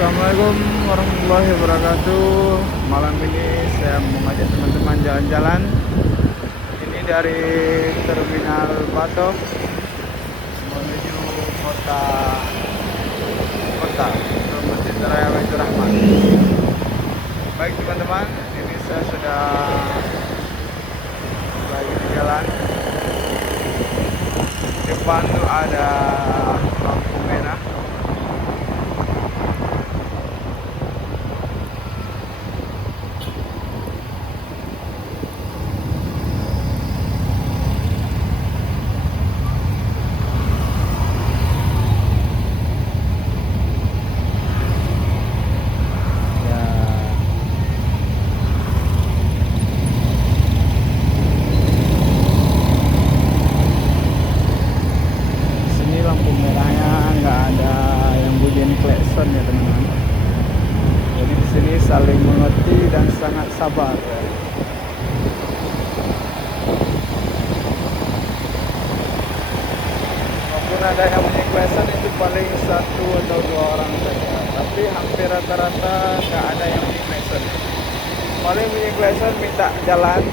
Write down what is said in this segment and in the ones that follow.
Assalamualaikum warahmatullahi wabarakatuh. Malam ini saya mengajak teman-teman jalan-jalan. Ini dari Terminal Batok menuju kota kota ke Masjid Raya Baitur Rahman. Baik teman-teman, ini saya sudah lagi di jalan. Di depan tuh ada lampu merah. Lampu merahnya nggak ada yang bunyi klakson ya teman-teman. Jadi di sini saling mengerti dan sangat sabar ya. Walaupun ada yang bunyi klakson itu paling satu atau dua orang saja, tapi hampir rata-rata nggak ada yang bunyi klakson. Paling bunyi klakson minta jalan.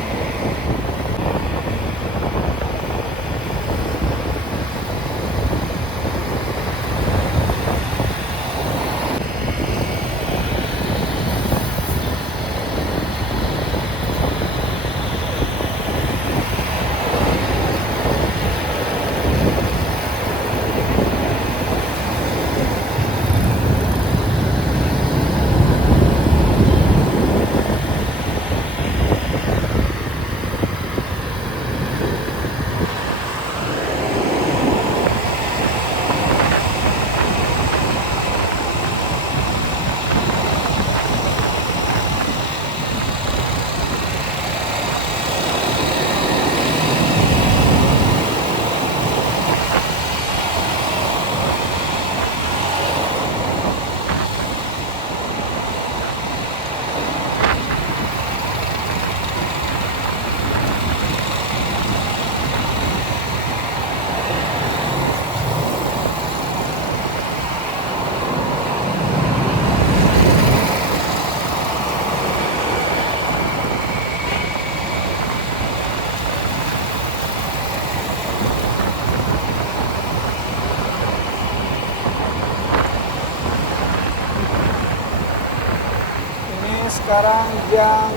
Sekarang jam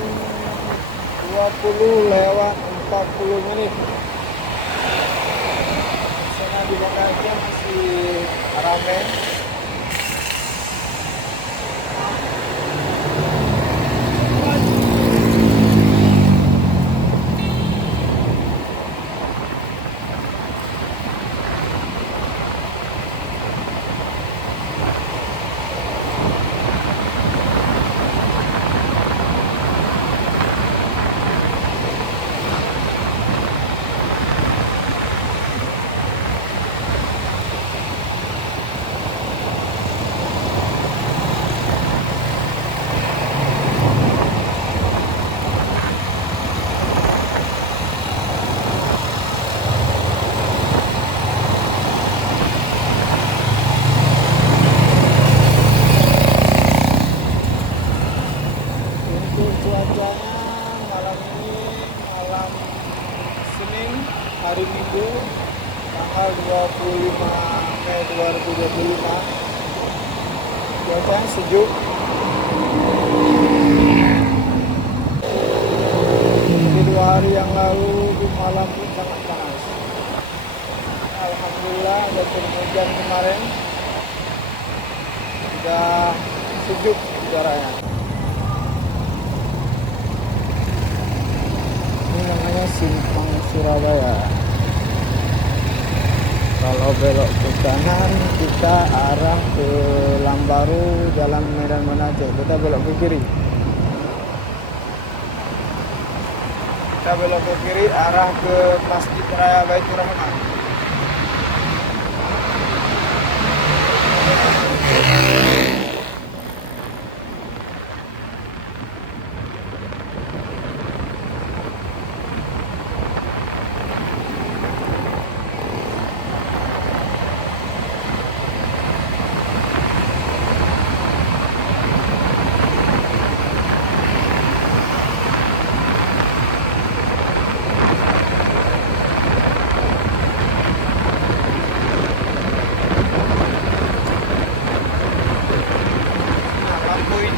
20:40. Sana di belakangnya masih ramai. Cuacanya malam ini malam Senin, hari Minggu, tanggal 25 Mei 2025. Cuacanya sejuk. Di 2 hari yang lalu di malam pun sangat panas. Alhamdulillah ada turun hujan kemarin. Sudah sejuk udaranya. Namanya Simpang Surabaya. Kalau belok ke kanan kita arah ke Lambaru, Jalan Medan Manado. Kita belok ke kiri. Kita belok ke kiri arah ke Masjid Raya Baitur Rahman.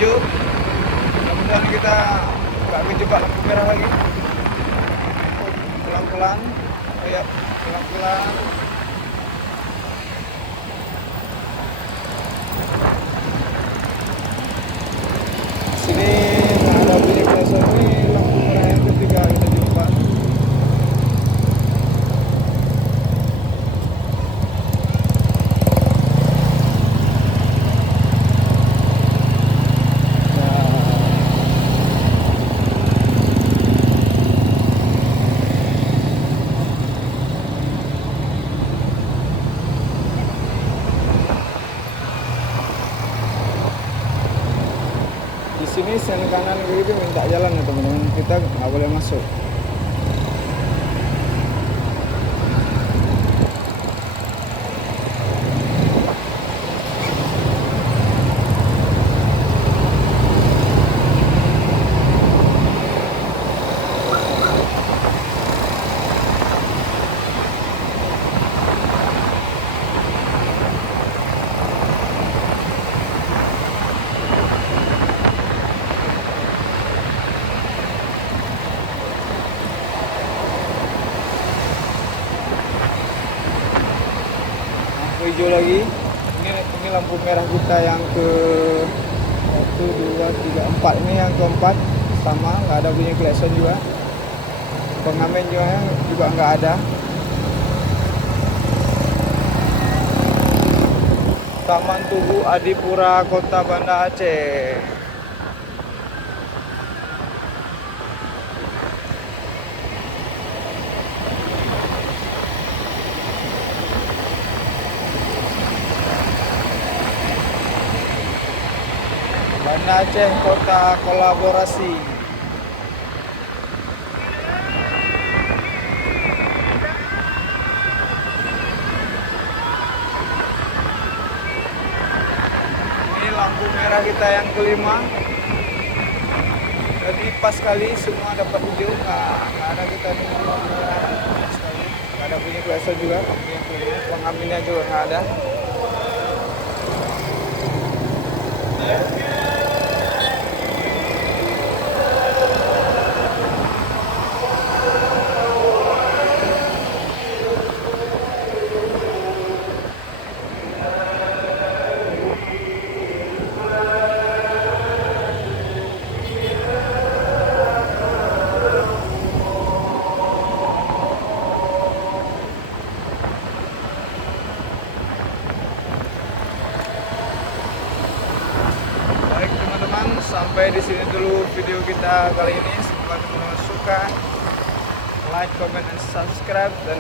hijau. Mudah-mudahan kita nggak kejebak lampu merah lagi. Pelan-pelan, ya, pelan-pelan. Sini nggak ada bunyi klakson, ini lampu merah yang ketiga kita jumpa. Di sini sen kanan kiri itu minta jalan ya teman-teman, kita nggak boleh masuk. Hijau lagi. Ini lampu merah kita yang ke 1, 2, 3, 4. Ini yang keempat, sama nggak ada bunyi klakson juga. Pengamen juga nggak ada. Taman Tugu Adipura, Kota Banda Aceh. Banda Aceh, kota kolaborasi. Ini lampu merah kita yang kelima. Jadi pas sekali semua dapat hijau, nggak ada kita di lampu merah. Pas sekali, nggak ada bunyi klakson juga, lampu yang kelima. Pengaminnya juga nggak ada. Sampai di sini dulu video kita kali ini. Semoga teman-teman suka. Like, comment, dan subscribe. Dan